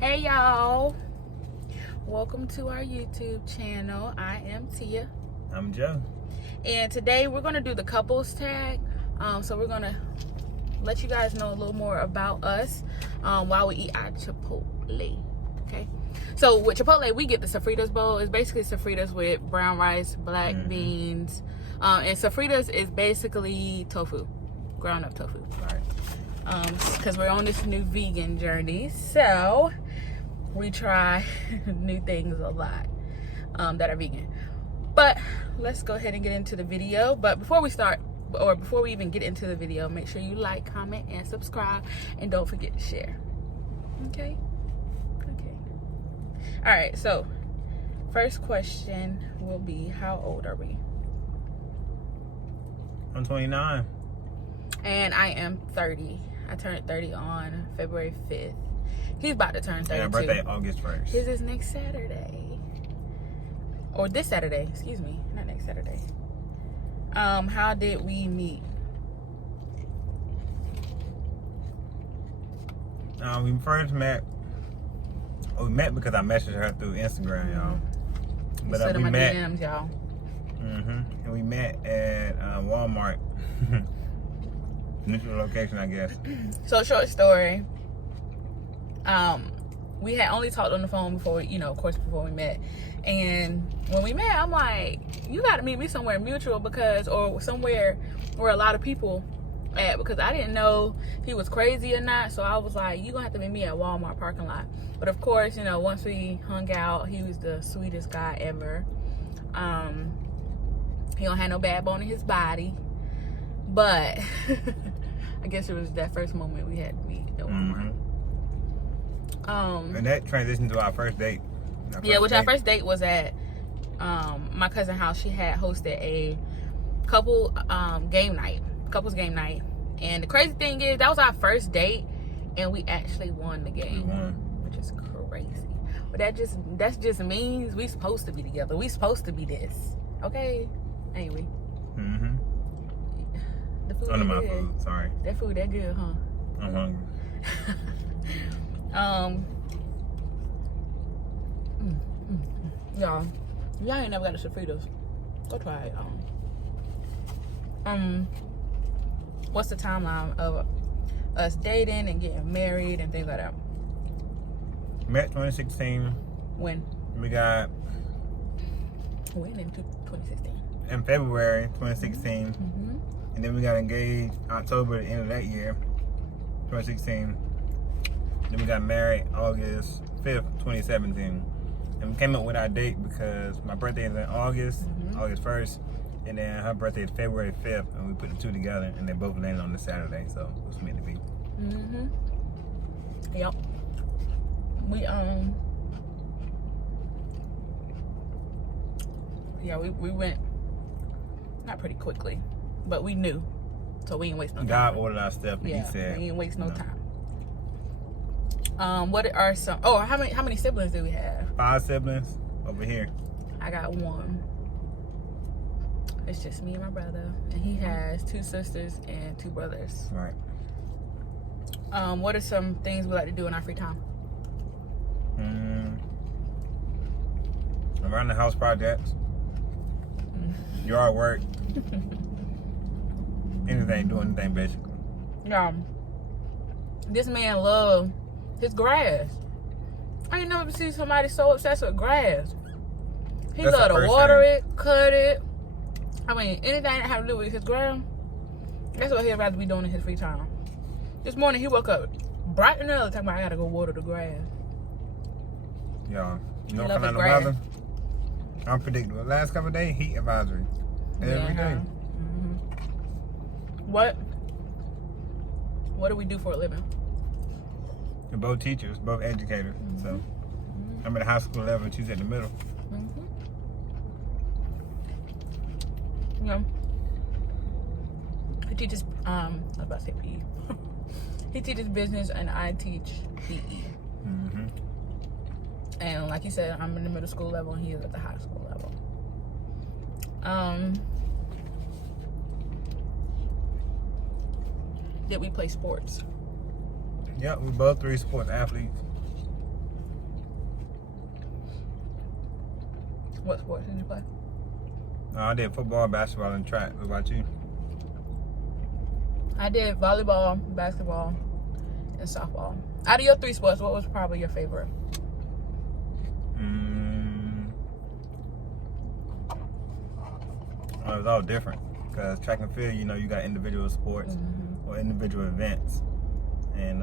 Hey y'all, welcome to our YouTube channel. I am Tia. I'm Joe. And today we're going to do the couples tag. So we're going to let you guys know a little more about us while we eat our Chipotle. Okay. So with Chipotle, we get the Sofritas bowl. It's basically Sofritas with brown rice, black beans. And Sofritas is basically tofu, ground up tofu. Right. Because we're on this new vegan journey. So we try new things a lot that are vegan. But let's go ahead and get into the video. But before we start, or before we even get into the video, make sure you like, comment, and subscribe. And don't forget to share. Okay? Okay. All right, so first question will be, how old are we? I'm 29. And I am 30. I turned 30 on February 5th. He's about to turn 32. And my birthday August 1st. His is next Saturday. Or this Saturday, excuse me. Not next Saturday. How did we meet? We first met. We met because I messaged her through Instagram, y'all. But Instead of we my met. DMs, y'all. And we met at Walmart. Neutral location, I guess. So short story. We had only talked on the phone before, before we met. And when we met, I'm like, you got to meet me somewhere mutual or somewhere where a lot of people at, because I didn't know if he was crazy or not. So I was like, you gonna have to meet me at Walmart parking lot. But of course, once we hung out, he was the sweetest guy ever. He don't have no bad bone in his body. But I guess it was that first moment we had to meet at Walmart. And that transitioned to our first date. Our first date was at my cousin's house. She had hosted a couples game night. And the crazy thing is, that was our first date, and we actually won the game, which is crazy. But that just means we supposed to be together. We supposed to be this, okay? Anyway. The food Under my good. food, sorry. That food that good, huh? I'm hungry. Y'all ain't never got a Sofritas. Go try it. What's the timeline of us dating and getting married and things like that? Met 2016. When? We got When in 2016? in February 2016. And then we got engaged October, the end of that year, 2016. Then we got married August 5th, 2017. And we came up with our date because my birthday is in August 1st. And then her birthday is February 5th. And we put the two together, and they both landed on the Saturday. So it was meant to be. Yep. We went, not pretty quickly, but we knew. So we didn't waste no time. God ordered our stuff, and he said, we didn't waste no time. What are some? Oh, how many siblings do we have? 5 siblings over here. I got one. It's just me and my brother, and he has 2 sisters and 2 brothers. Right. What are some things we like to do in our free time? Around the house projects, yard work, do anything basically. Yeah. This man love his grass. I ain't never seen somebody so obsessed with grass. He That's love the to first water thing. it, cut it. I mean, anything that have to do with his ground, that's what he'd rather be doing in his free time. This morning he woke up bright and early talking about, I gotta go water the grass. Y'all, He North love his Carolina grass. weather, unpredictable. Last couple of days, heat advisory. Every day. What do we do for a living? We're both teachers, both educators. So I'm at the high school level, and she's at the middle. Yeah. He teaches, I was about to say PE. He teaches business and I teach PE. And like you said, I'm in the middle school level and he is at the high school level. Did we play sports? Yeah, we both 3 sports athletes. What sports did you play? I did football, basketball, and track. What about you? I did volleyball, basketball, and softball. Out of your 3 sports, what was probably your favorite? Well, it was all different. Because track and field, you know, you got individual sports or individual events. And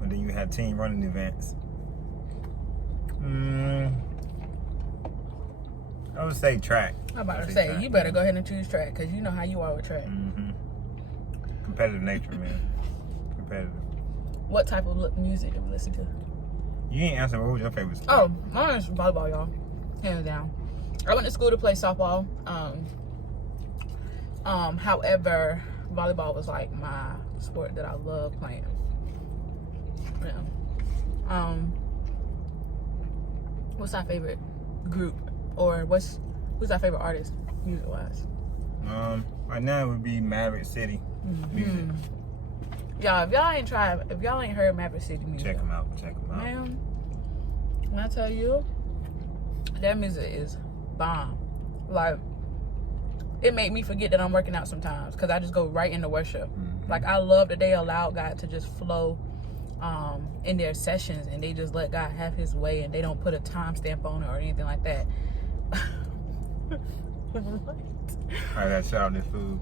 then you have team running events. I would say track. I'm about to say, you better go ahead and choose track because you know how you are with track. Competitive nature, man. Competitive. What type of music do we listen to? You ain't answer. What was your favorite sport? Oh, mine is volleyball, y'all. Hands down. I went to school to play softball. However, volleyball was like my sport that I love playing. Yeah. What's our favorite group, or who's our favorite artist, music wise? Right now it would be Maverick City music. Y'all, if y'all ain't heard Maverick City music, Check them out. Man, when I tell you, that music is bomb. Like, it made me forget that I'm working out sometimes because I just go right into worship. Like, I love that they allowed God to just flow in their sessions, and they just let God have his way, and they don't put a timestamp on it or anything like that. I got shout this food.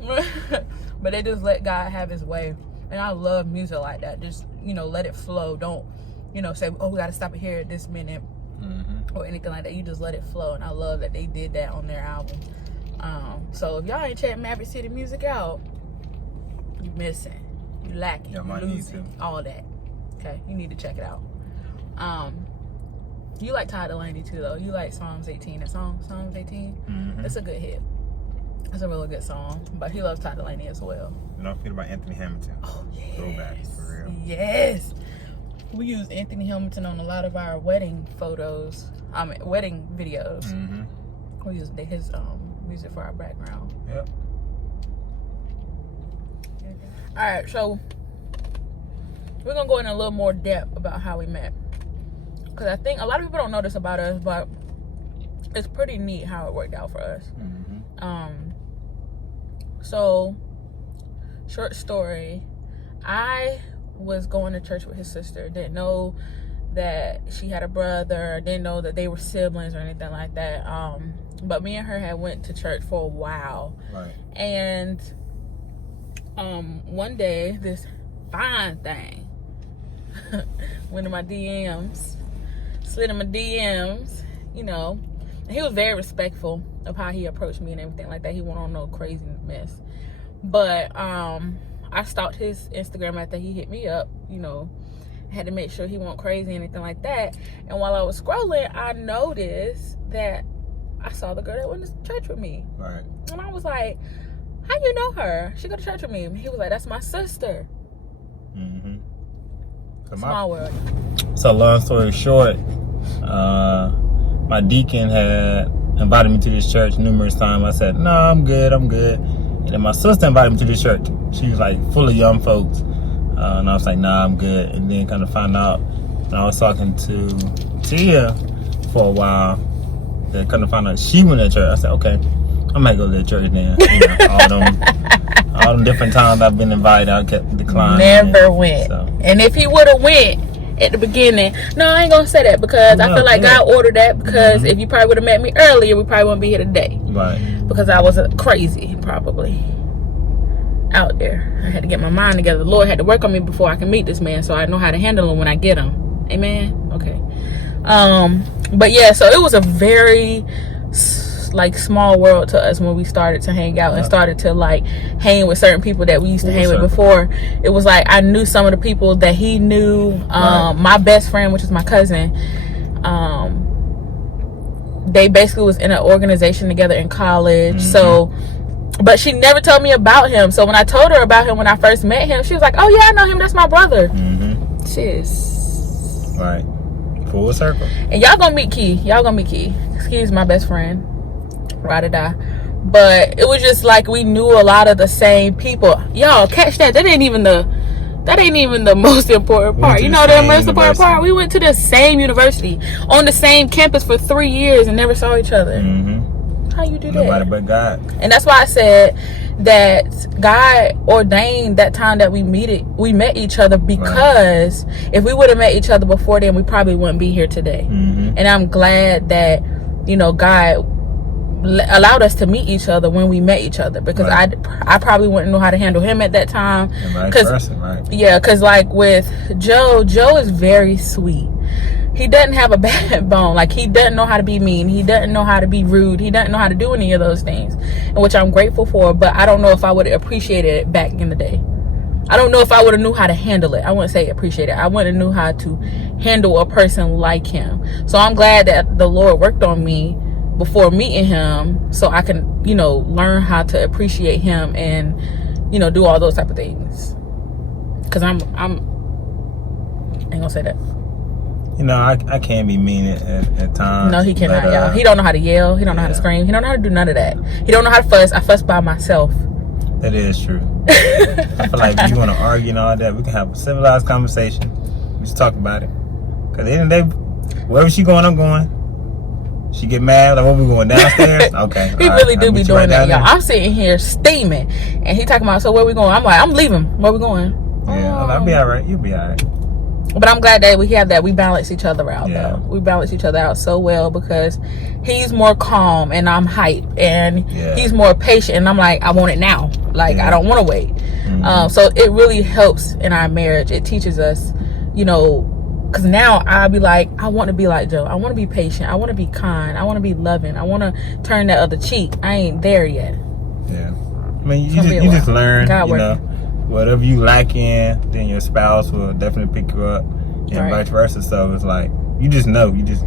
But they just let God have his way. And I love music like that. Just, let it flow. Don't, say, oh, we got to stop it here at this minute or anything like that. You just let it flow. And I love that they did that on their album. So if y'all ain't checking Maverick City music out, you missing. You lacking. Yeah, you losing. All that. Okay? You need to check it out. You like Ty Delaney too, though. You like Psalms 18. That song, Psalms 18? It's a good hit. It's a really good song. But he loves Ty Delaney as well. And I feel about Anthony Hamilton. Oh, yes. Throwbacks, for real. Yes. We use Anthony Hamilton on a lot of our wedding wedding videos. We use his music for our background. Yep. All right, so we're going to go in a little more depth about how we met. Because I think a lot of people don't know this about us, but it's pretty neat how it worked out for us. So, short story, I was going to church with his sister. Didn't know that she had a brother. Didn't know that they were siblings or anything like that. But me and her had went to church for a while. Right. And one day, this fine thing went in my DMs, slid in my DMs, And he was very respectful of how he approached me and everything like that. He went on no crazy mess. But I stalked his Instagram after he hit me up, had to make sure he wasn't crazy, anything like that. And while I was scrolling, I noticed that I saw the girl that went to church with me. Right. And I was like, how you know her? She go to church with me. And he was like, that's my sister. Small world. So long story short, my deacon had invited me to this church numerous times. I said, no, I'm good. And then my sister invited me to this church. She was like full of young folks. And I was like, nah, I'm good. And then kind of found out, and I was talking to Tia for a while. Then kind of found out she went to church. I said, okay, I might go to the church then. All them different times I've been invited, I kept declining. Never went. So. And if he would have went at the beginning, no, I ain't gonna say that because I feel like God ordered that because if you probably would have met me earlier, we probably wouldn't be here today. Right. Because I was crazy, probably out there. I had to get my mind together. The Lord had to work on me before I can meet this man, so I know how to handle him when I get him. Amen. Okay. But yeah, so it was a very small world to us when we started to hang out and started to hang with certain people that we used to hang with before. It was like I knew some of the people that he knew. My best friend, which is my cousin, they basically was in an organization together in college. So, but she never told me about him. So when I told her about him when I first met him, she was like, oh yeah, I know him, that's my brother. Sis. Right. Full circle. And y'all gonna meet Key. Key is my best friend. Ride or die. But it was just like we knew a lot of the same people. Y'all catch that? That ain't even the That ain't even the most important part. You know the most important part? We went to the same university, on the same campus for 3 years and never saw each other. How you do that? Nobody but God. And that's why I said that God ordained that time that we met each other, because if we would have met each other before then, we probably wouldn't be here today. And I'm glad that, you know, God allowed us to meet each other when we met each other, because I probably wouldn't know how to handle him at that time. Because like with Joe is very sweet. He doesn't have a backbone. Like, he doesn't know how to be mean. He doesn't know how to be rude. He doesn't know how to do any of those things, and which I'm grateful for. But I don't know if I would have appreciated it back in the day. I don't know if I would have knew how to handle it. I wouldn't say appreciate it. I wouldn't have knew how to handle a person like him. So I'm glad that the Lord worked on me before meeting him, so I can, you know, learn how to appreciate him and, you know, do all those type of things. Because I ain't gonna say that. You know, I can be mean at times. No, he cannot, y'all. He don't know how to yell. He don't know how to scream. He don't know how to do none of that. He don't know how to fuss. I fuss by myself. That is true. I feel like if you want to argue and all that, we can have a civilized conversation. We just talk about it. Because at the end of the day, wherever she going, I'm going. She get mad, like, when we going downstairs? Okay. He really do be doing that, y'all. I'm sitting here steaming, and he talking about, so where we going? I'm like, I'm leaving. Where we going? Yeah, I'll be all right. You'll be all right. But I'm glad that we have that. We balance each other out, though. We balance each other out so well, because he's more calm and I'm hype, and he's more patient, and I'm like, I want it now. Like, I don't want to wait. So it really helps in our marriage. It teaches us, you know, because now I'll be like, I want to be like Joe. I want to be patient. I want to be kind. I want to be loving. I want to turn that other cheek. I ain't there yet. Yeah. I mean, you just learn, you know, whatever you lack in, then your spouse will definitely pick you up, and vice versa. So it's like, you just know. You just,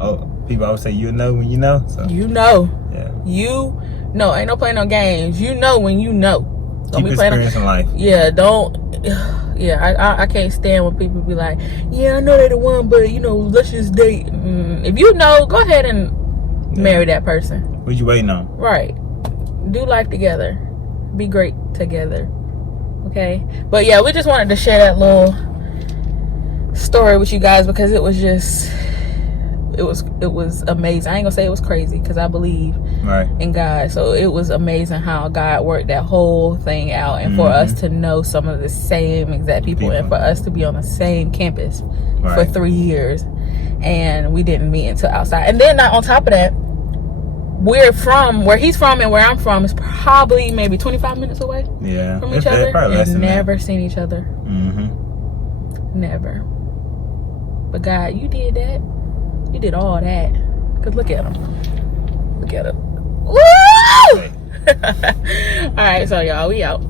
Oh, people always say you know when you know. So you know. Yeah. You know. Ain't no playing no games. You know when you know. Don't keep experiencing life. Yeah, don't. Yeah, I can't stand when people be like, yeah, I know they're the one, but, you know, let's just date. If you know, go ahead and marry that person. What you waiting on? Right. Do life together. Be great together. Okay? But yeah, we just wanted to share that little story with you guys, because it was just, it was amazing. I ain't gonna say it was crazy, because I believe in God. So it was amazing how God worked that whole thing out, and for us to know some of the same exact people, and for us to be on the same campus for 3 years, and we didn't meet until outside. And then on top of that, we're from where he's from and where I'm from is probably maybe 25 minutes away from each other, and never seen each other. Never. But God, you did that. You did all that. Cause look at him. Look at him. Woo! All right, so y'all, we out.